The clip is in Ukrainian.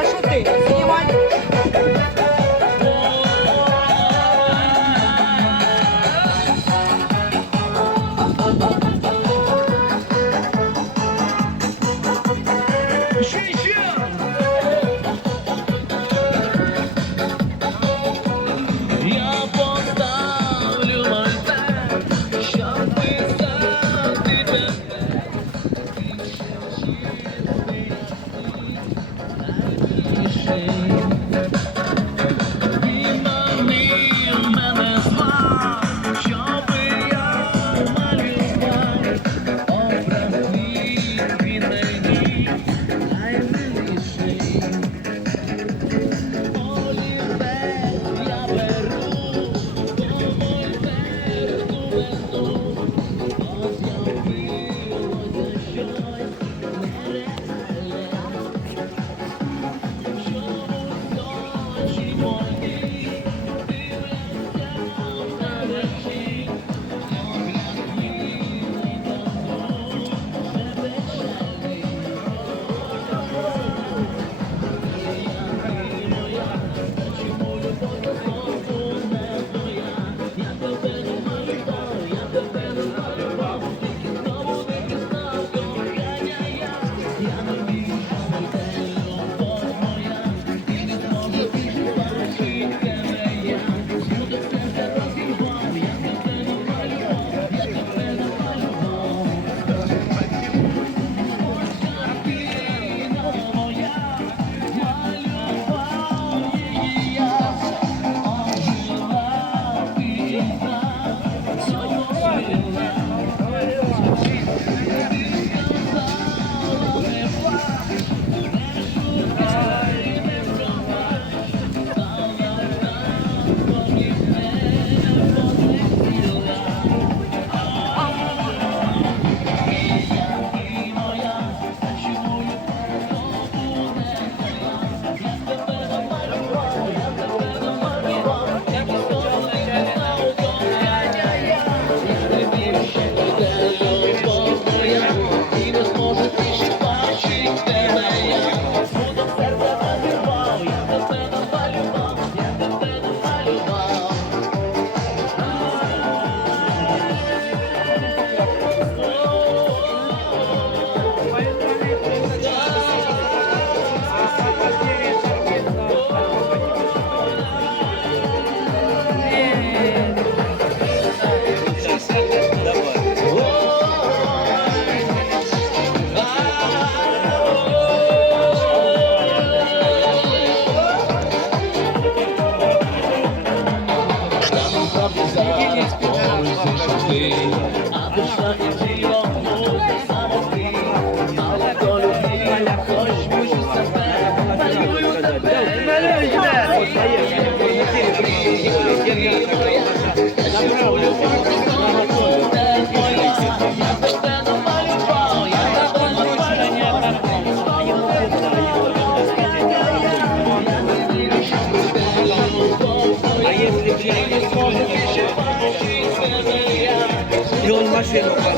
А що. любви, а душа і тіло море самоти, але до любви я хоч мучу себе, малюю тебе, А если б я не смог Marcelo